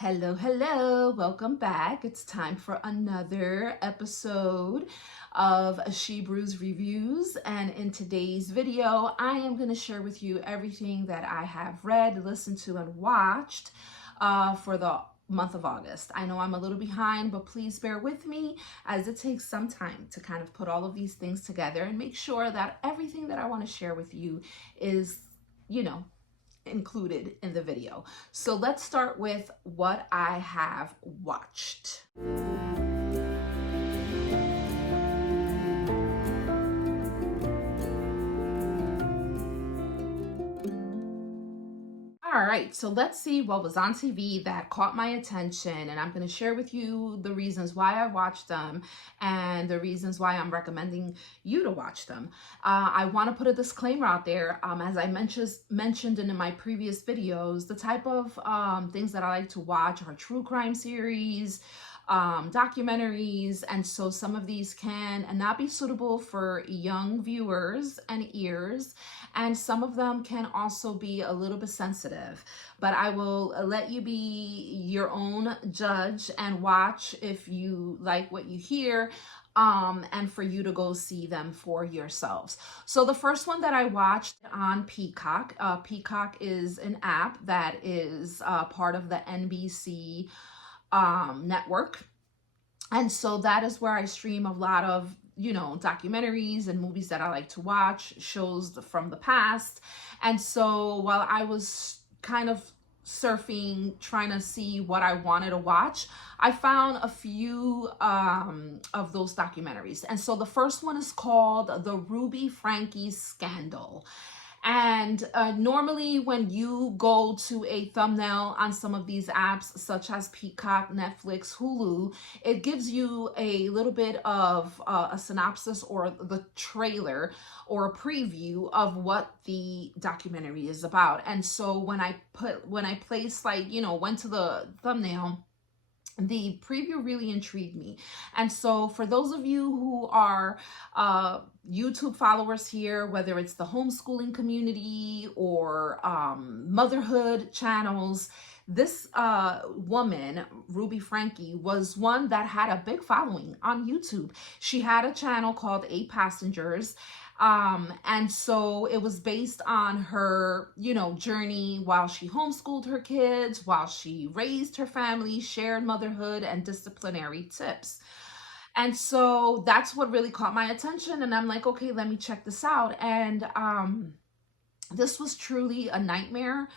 Hello, hello, welcome back. It's time for another episode of She Brews Reviews. And in today's video, I am going to share with you everything that I have read, listened to, and watched for the month of August. I know I'm a little behind, but please bear with me as it takes some time to kind of put all of these things together and make sure that everything that I want to share with you is, included in the video. So let's start with what I have watched. All right, so let's see what was on TV that caught my attention, and I'm going to share with you the reasons why I watched them and the reasons why I'm recommending you to watch them. I want to put a disclaimer out there. As I mentioned in my previous videos, the type of things that I like to watch are true crime series, documentaries, and so some of these can not be suitable for young viewers and ears, and some of them can also be a little bit sensitive, but I will let you be your own judge and watch if you like what you hear, and for you to go see them for yourselves. So the first one that I watched on Peacock, Peacock is an app that is part of the NBC network, and so that is where I stream a lot of documentaries and movies that I like to watch, shows from the past. And so while I was kind of surfing trying to see what I wanted to watch, I found a few of those documentaries. And so the first one is called The Ruby Franke Scandal. And normally when you go to a thumbnail on some of these apps, such as Peacock, Netflix, Hulu, it gives you a little bit of a synopsis or the trailer or a preview of what the documentary is about. And so when I placed, went to the thumbnail, the preview really intrigued me. And so for those of you who are YouTube followers here, whether it's the homeschooling community or motherhood channels, this woman, Ruby Franke, was one that had a big following on YouTube. She had a channel called 8 Passengers. And so it was based on her, journey while she homeschooled her kids, while she raised her family, shared motherhood and disciplinary tips. And so that's what really caught my attention. And I'm like, okay, let me check this out. And this was truly a nightmare.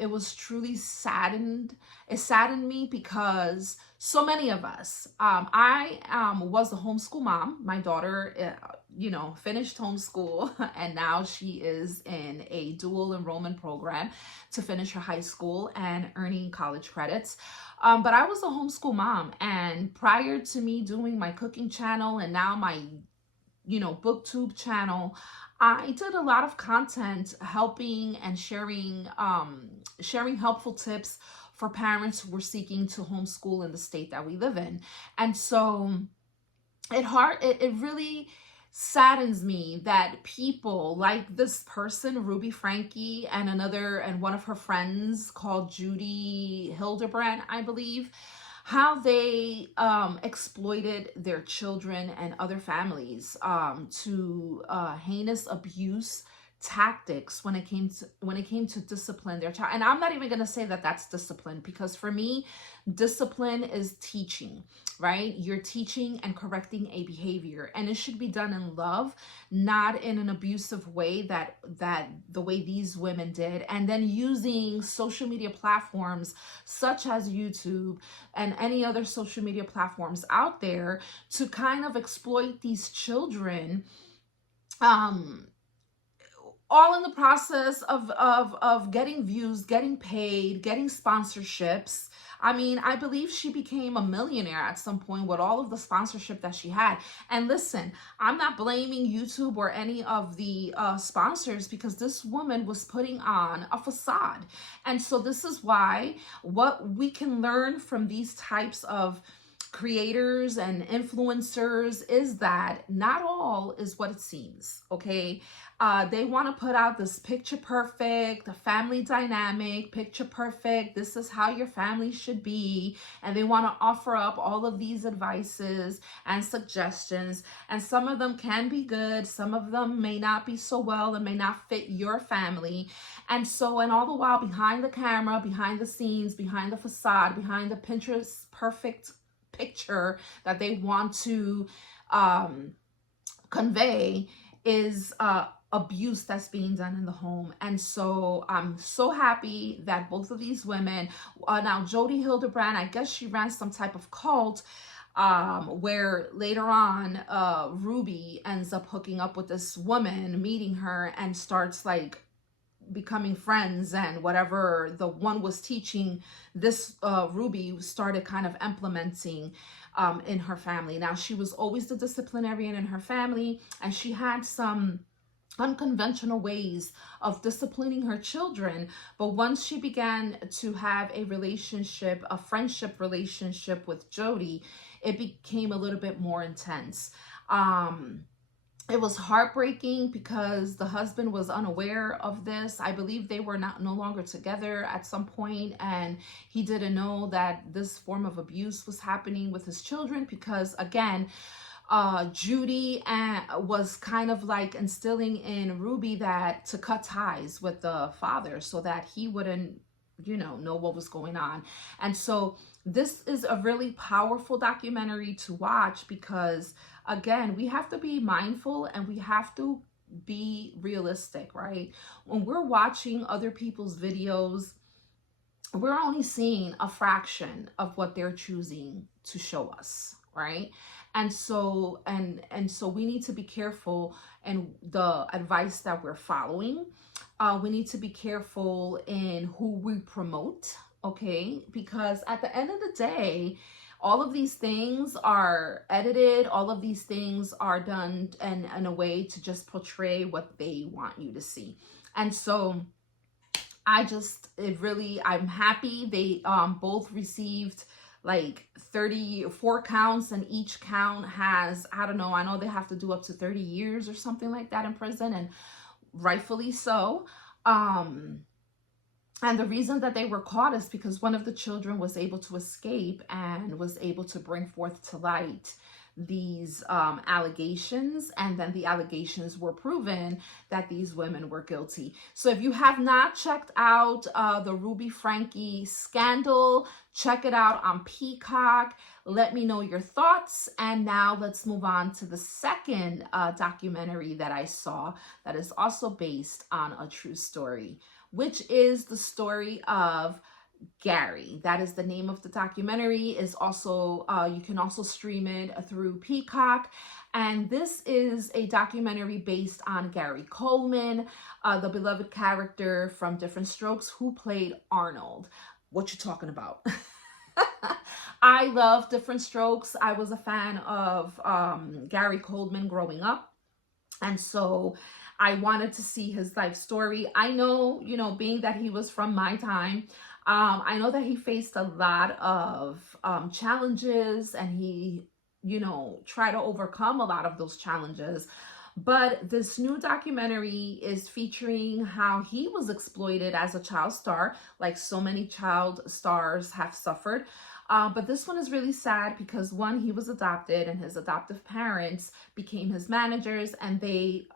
It was truly saddened. It saddened me because so many of us, I was a homeschool mom. My daughter, finished homeschool and now she is in a dual enrollment program to finish her high school and earning college credits. But I was a homeschool mom, and prior to me doing my cooking channel and now my booktube channel, I did a lot of content helping and sharing helpful tips for parents who were seeking to homeschool in the state that we live in. And so it really saddens me that people like this person, Ruby Franke, and one of her friends called Judy Hildebrand, I believe, how they exploited their children and other families to heinous abuse tactics when it came to discipline their child. And I'm not even going to say that that's discipline, because for me, discipline is teaching, right? You're teaching and correcting a behavior, and it should be done in love, not in an abusive way that the way these women did, and then using social media platforms such as YouTube and any other social media platforms out there to kind of exploit these children, all in the process of getting views, getting paid, getting sponsorships. I mean, I believe she became a millionaire at some point with all of the sponsorship that she had. And listen, I'm not blaming YouTube or any of the sponsors, because this woman was putting on a facade. And so this is why what we can learn from these types of creators and influencers is that not all is what it seems, okay? They want to put out this picture perfect, the family dynamic, picture perfect, this is how your family should be, and they want to offer up all of these advices and suggestions, and some of them can be good, some of them may not be so well and may not fit your family. And so, and all the while behind the camera, behind the scenes, behind the facade, behind the Pinterest perfect picture that they want to convey is abuse that's being done in the home. And so I'm so happy that both of these women, now Jodi Hildebrand, I guess she ran some type of cult where later on Ruby ends up hooking up with this woman, meeting her, and starts like becoming friends, and whatever the one was teaching, this Ruby started kind of implementing in her family. Now, she was always the disciplinarian in her family, and she had some unconventional ways of disciplining her children. But once she began to have a relationship, a friendship relationship with Jodi, it became a little bit more intense. It was heartbreaking because the husband was unaware of this. I believe they were no longer together at some point, and he didn't know that this form of abuse was happening with his children because, again, Judy was kind of like instilling in Ruby that to cut ties with the father so that he wouldn't, know what was going on. And so this is a really powerful documentary to watch because, again, we have to be mindful and we have to be realistic, right? When we're watching other people's videos, we're only seeing a fraction of what they're choosing to show us, right? And so we need to be careful in the advice that we're following. We need to be careful in who we promote, okay? Because at the end of the day, all of these things are edited. All of these things are done in a way to just portray what they want you to see. And so I'm happy they both received like 34 counts, and each count has, I don't know, I know they have to do up to 30 years or something like that in prison, and rightfully so. And the reason that they were caught is because one of the children was able to escape and was able to bring forth to light these allegations, and then the allegations were proven that these women were guilty. So if you have not checked out the Ruby Franke scandal, check it out on Peacock. Let me know your thoughts. And now let's move on to the second documentary that I saw that is also based on a true story, which is the story of Gary. That is the name of the documentary. Is also you can also stream it through Peacock, and this is a documentary based on Gary Coleman, the beloved character from Different Strokes, who played Arnold. What you talking about? I love Different Strokes. I was a fan of Gary Coleman growing up, and so I wanted to see his life story. I know, being that he was from my time, I know that he faced a lot of challenges, and he, tried to overcome a lot of those challenges. But this new documentary is featuring how he was exploited as a child star, like so many child stars have suffered. But this one is really sad because, one, he was adopted, and his adoptive parents became his managers, and they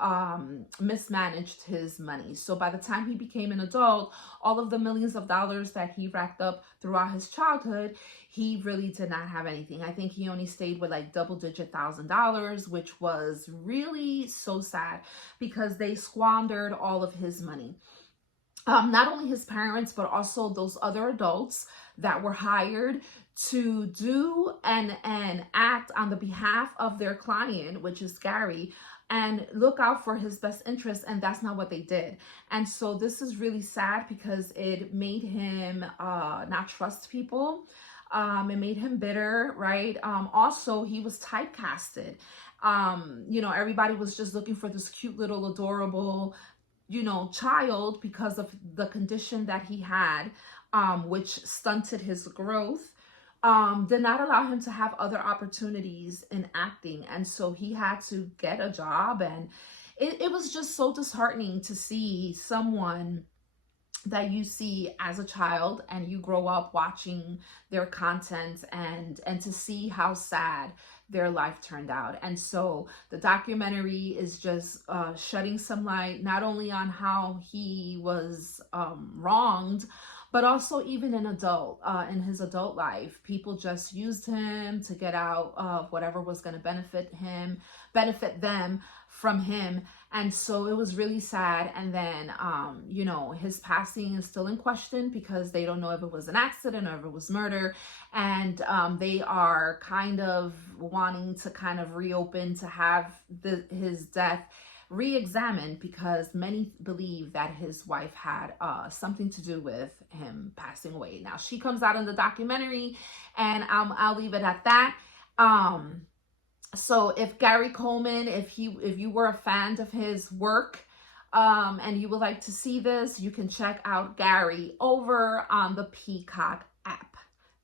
mismanaged his money. So by the time he became an adult, all of the millions of dollars that he racked up throughout his childhood, he really did not have anything. I think he only stayed with like double-digit $1,000s, which was really so sad because they squandered all of his money. Not only his parents, but also those other adults that were hired to do and act on the behalf of their client, which is Gary, and look out for his best interests, and that's not what they did. And so this is really sad because it made him not trust people. It made him bitter, right? Also, he was typecasted. Everybody was just looking for this cute little adorable child because of the condition that he had, which stunted his growth. did not allow him to have other opportunities in acting. And so he had to get a job. And it was just so disheartening to see someone that you see as a child and you grow up watching their content, and to see how sad their life turned out. And so the documentary is just shedding some light not only on how he was wronged, but also even in his adult life, people just used him to get out of whatever was going to benefit them from him. And so it was really sad. And then, his passing is still in question because they don't know if it was an accident or if it was murder. And they are kind of wanting to kind of reopen to have his death re-examined, because many believe that his wife had something to do with him passing away. Now, she comes out in the documentary, and I'll leave it at that. So if Gary Coleman, if you were a fan of his work, and you would like to see this, you can check out Gary over on the Peacock app.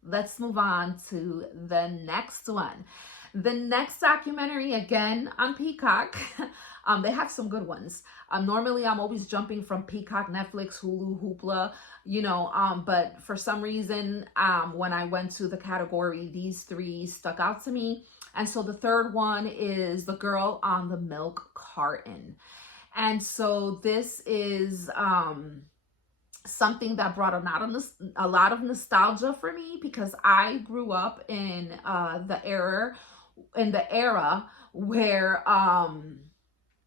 Let's move on to the next one. The next documentary, again on Peacock. They have some good ones. Normally I'm always jumping from Peacock, Netflix, Hulu, Hoopla, but for some reason, when I went to the category, these three stuck out to me. And so the third one is The Girl on the Milk Carton. And so this is something that brought a lot of nostalgia for me, because I grew up in the era where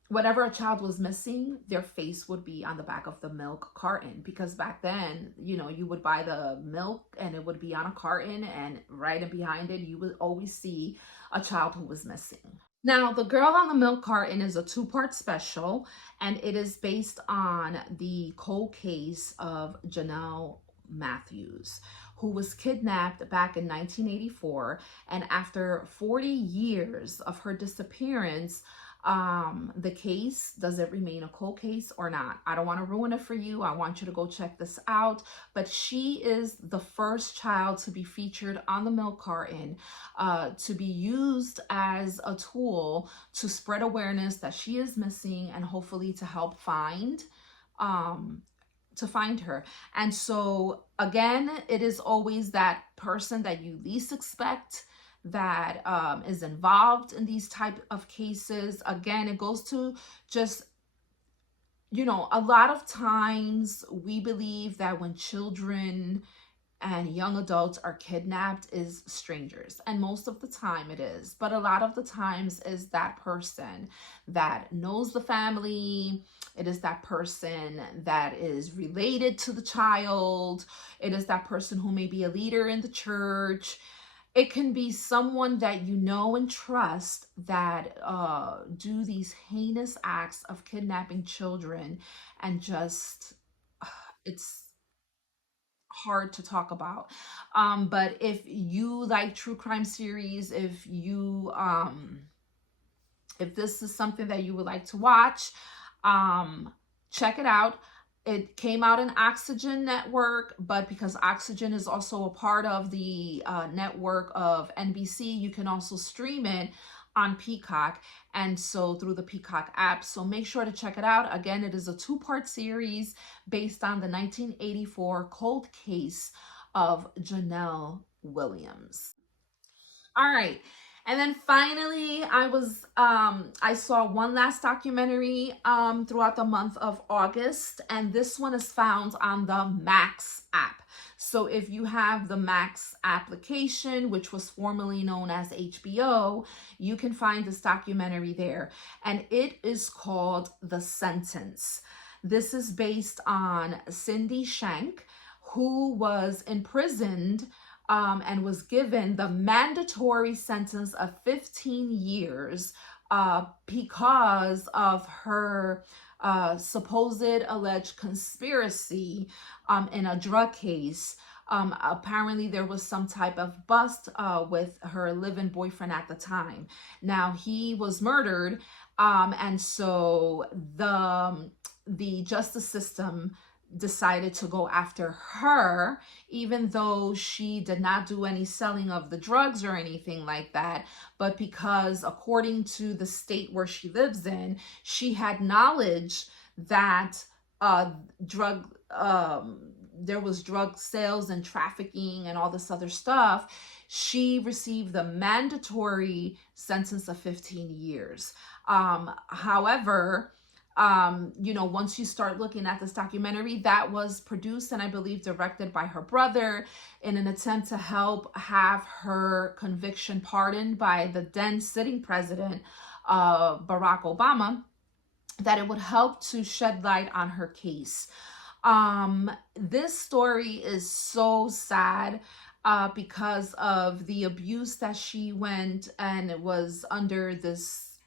whenever a child was missing, their face would be on the back of the milk carton, because back then, you would buy the milk and it would be on a carton, and right behind it, you would always see a child who was missing. Now, The Girl on the Milk Carton is a 2-part special, and it is based on the cold case of Janelle Matthews, who was kidnapped back in 1984. And after 40 years of her disappearance, the case, does it remain a cold case or not? I don't want to ruin it for you. I want you to go check this out. But she is the first child to be featured on the milk carton, to be used as a tool to spread awareness that she is missing, and hopefully to help find her. And so again, it is always that person that you least expect that is involved in these type of cases. Again, it goes to just, a lot of times we believe that when children and young adults are kidnapped is strangers, and most of the time it is, but a lot of the times is that person that knows the family. It is that person that is related to the child. It is that person who may be a leader in the church. It can be someone that you know and trust that do these heinous acts of kidnapping children, and just, it's hard to talk about. But if you like true crime series, if this is something that you would like to watch, check it out. It came out in Oxygen Network, but because Oxygen is also a part of the network of NBC, you can also stream it on Peacock, and so through the Peacock app. So make sure to check it out. Again, it is a 2-part series based on the 1984 cold case of Janelle Williams. All right. And then finally, I saw one last documentary throughout the month of August, and this one is found on the Max app. So if you have the Max application, which was formerly known as HBO, you can find this documentary there, and it is called The Sentence. This is based on Cindy Shank, who was imprisoned and was given the mandatory sentence of 15 years because of her supposed alleged conspiracy in a drug case. Apparently there was some type of bust with her live-in boyfriend at the time. Now, he was murdered, and so the justice system decided to go after her, even though she did not do any selling of the drugs or anything like that. But because, according to the state where she lives in, she had knowledge that drug there was drug sales and trafficking and all this other stuff, she received the mandatory sentence of 15 years. However, once you start looking at this documentary that was produced and I believe directed by her brother in an attempt to help have her conviction pardoned by the then sitting president, Barack Obama, that it would help to shed light on her case. This story is so sad because of the abuse that she went and it was under this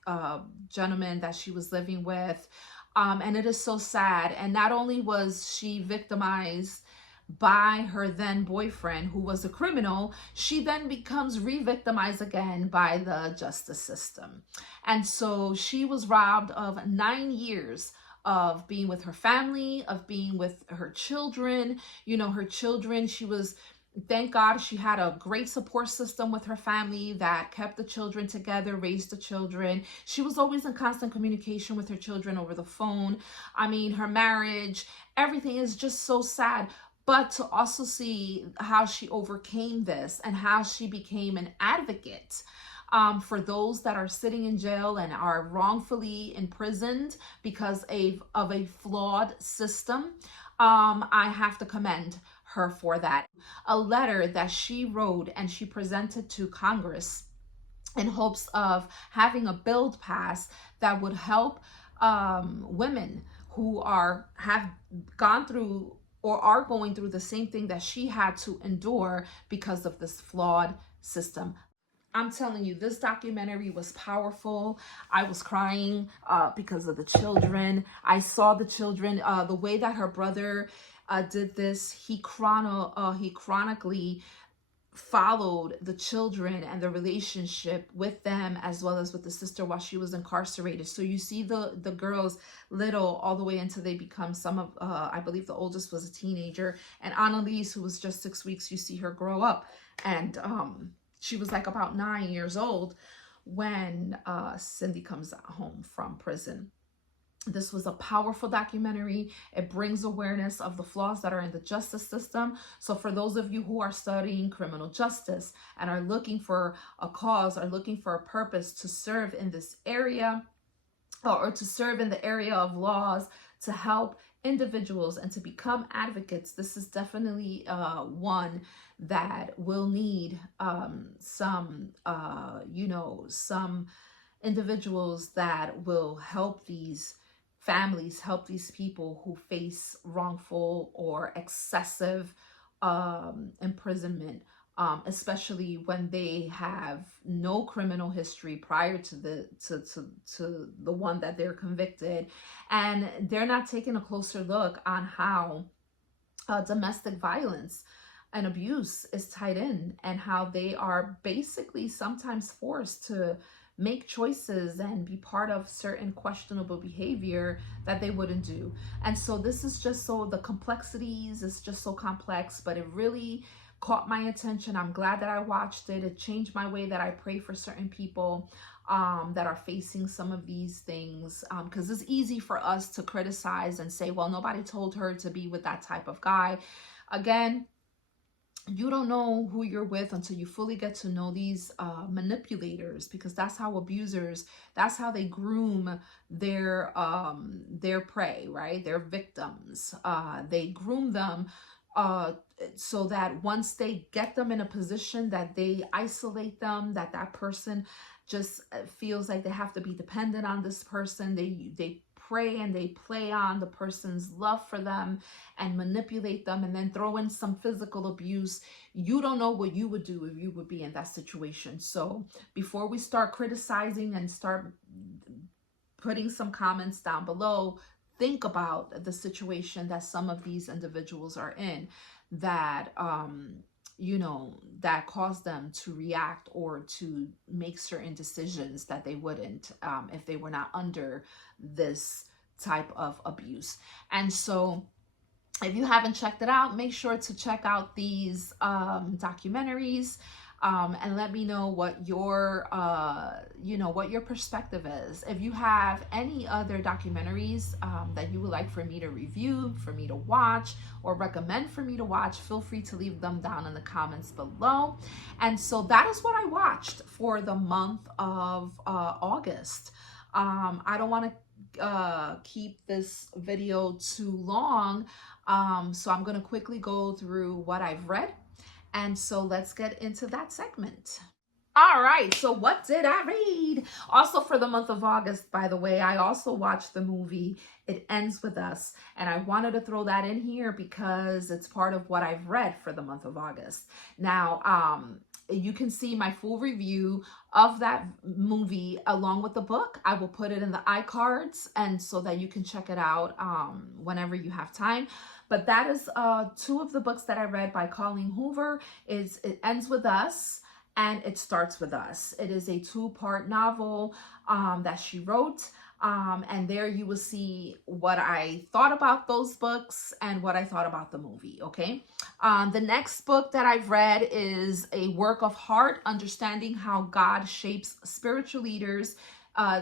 gentleman that she was living with. And it is so sad. And not only was she victimized by her then boyfriend, who was a criminal, she then becomes re-victimized again by the justice system. And so she was robbed of 9 years of being with her family, of being with her children. Her children, thank God she had a great support system with her family that kept the children together, raised the children. She was always in constant communication with her children over the phone. I mean, her marriage, everything is just so sad. But to also see how she overcame this and how she became an advocate for those that are sitting in jail and are wrongfully imprisoned because of a flawed system, I have to commend her for that. A letter that she wrote and she presented to Congress in hopes of having a bill passed that would help women who have gone through or are going through the same thing that she had to endure because of this flawed system. I'm telling you, this documentary was powerful. I was crying because of the children. I saw the children, the way that her brother did this. He chronically followed the children and the relationship with them as well as with the sister while she was incarcerated. So you see the girls little all the way until they become I believe the oldest was a teenager, and Annalise, who was just 6 weeks, you see her grow up, and she was like about 9 years old when Cindy comes home from prison. This was a powerful documentary. It brings awareness of the flaws that are in the justice system. So for those of you who are studying criminal justice and are looking for a cause, are looking for a purpose to serve in this area, or to serve in the area of laws to help individuals and to become advocates, this is definitely one that will need some individuals that will help these families, help these people who face wrongful or excessive imprisonment, especially when they have no criminal history prior to the one that they're convicted, and they're not taking a closer look on how domestic violence and abuse is tied in, and how they are basically sometimes forced to make choices and be part of certain questionable behavior that they wouldn't do. And so this is just the complexities is just so complex, but it really caught my attention. I'm glad that I watched it. It changed my way that I pray for certain people that are facing some of these things, because it's easy for us to criticize and say, well, nobody told her to be with that type of guy. Again, you don't know who you're with until you fully get to know these manipulators, because that's how abusers, that's how they groom their prey, right? Their victims. They groom them so that once they get them in a position that they isolate them, that person just feels like they have to be dependent on this person. They prey and they play on the person's love for them and manipulate them, and then throw in some physical abuse. You don't know what you would do if you would be in that situation. So before we start criticizing and start putting some comments down below, think about the situation that some of these individuals are in, that that caused them to react or to make certain decisions that they wouldn't if they were not under this type of abuse. And so If you haven't checked it out, make sure to check out these documentaries, and let me know what your what your perspective is. If you have any other documentaries that you would like for me to review, for me to watch, or recommend for me to watch, feel free to leave them down in the comments below. And so that is what I watched for the month of August. I don't want to keep this video too long, so I'm going to quickly go through what I've read. And so let's get into that segment. All right, so what did I read? Also for the month of August, by the way, I also watched the movie It Ends With Us, and I wanted to throw that in here because it's part of what I've read for the month of August. Now, you can see my full review of that movie along with the book. I will put it in the iCards, and so that you can check it out whenever you have time. But that is two of the books that I read by Colleen Hoover. It Ends With Us and It Starts With Us. It is a two-part novel that she wrote. And there you will see what I thought about those books and what I thought about the movie, okay? The next book that I've read is A Work of Heart, Understanding How God Shapes Spiritual Leaders.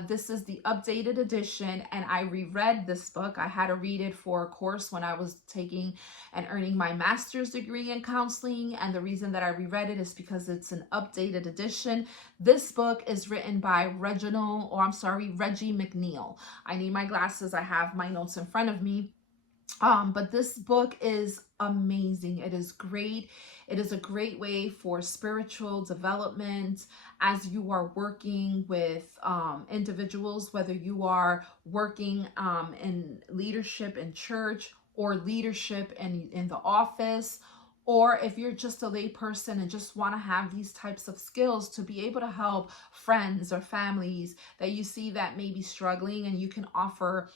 This is the updated edition, and I reread this book. I had to read it for a course when I was taking and earning my master's degree in counseling, and the reason that I reread it is because it's an updated edition. This book is written by Reggie McNeil. I need my glasses. I have my notes in front of me. But this book is amazing. It is great. It is a great way for spiritual development as you are working with individuals, whether you are working in leadership in church or leadership in the office, or if you're just a lay person and just want to have these types of skills to be able to help friends or families that you see that may be struggling, and you can offer,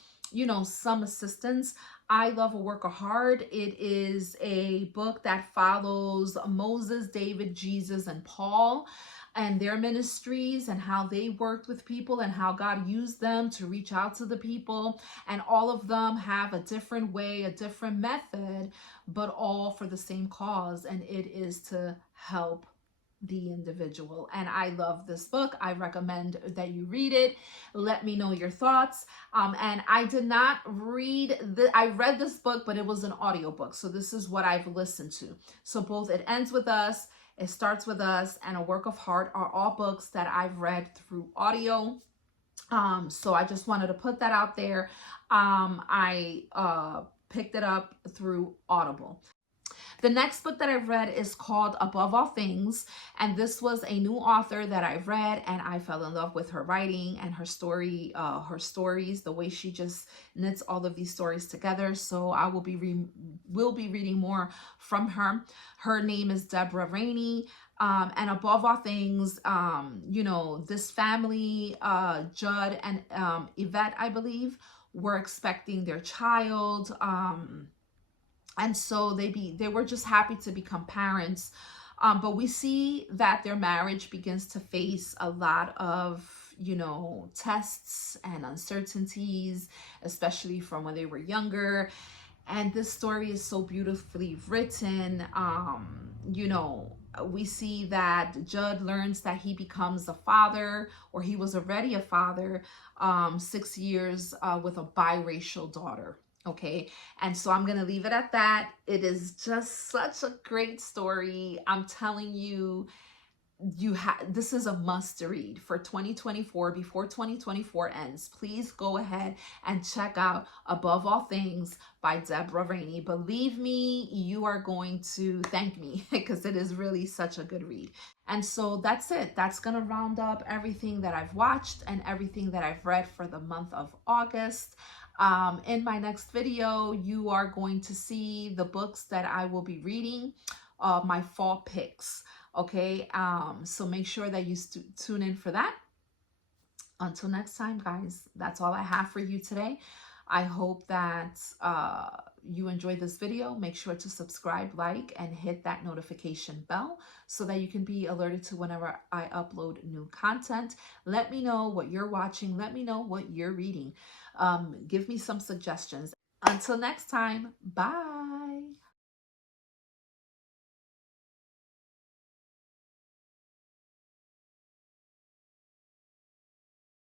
some assistance. I love A Work of Heart. It is a book that follows Moses, David, Jesus, and Paul and their ministries and how they worked with people and how God used them to reach out to the people. And all of them have a different way, a different method, but all for the same cause. And it is to help the individual. And I love this book. I recommend that you read it. Let me know your thoughts. And I did not I read this book, but it was an audiobook. So this is what I've listened to. So both It Ends With Us, It Starts With Us, and A Work of Heart are all books that I've read through audio. So I just wanted to put that out there. I picked it up through Audible. The next book that I've read is called Above All Things, and this was a new author that I've read, and I fell in love with her writing and her stories, the way she just knits all of these stories together. So I will be reading more from her. Her name is Deborah Rainey. And above all things, this family, Judd and Yvette, I believe, were expecting their child. And so they were just happy to become parents. But we see that their marriage begins to face a lot of, tests and uncertainties, especially from when they were younger. And this story is so beautifully written. We see that Judd learns that he becomes a father, or he was already a father, 6 years with a biracial daughter. Okay, and so I'm gonna leave it at that. It is just such a great story. I'm telling you, this is a must read for 2024. Before 2024 ends, please go ahead and check out Above All Things by Deborah Rainey. Believe me, you are going to thank me because it is really such a good read. And so that's it. That's gonna round up everything that I've watched and everything that I've read for the month of August. In my next video, you are going to see the books that I will be reading, my fall picks. Okay, so make sure that you tune in for that. Until next time, guys, that's all I have for you today. I hope that you enjoyed this video. Make sure to subscribe, like, and hit that notification bell so that you can be alerted to whenever I upload new content. Let me know what you're watching. Let me know what you're reading. Give me some suggestions. Until next time, bye.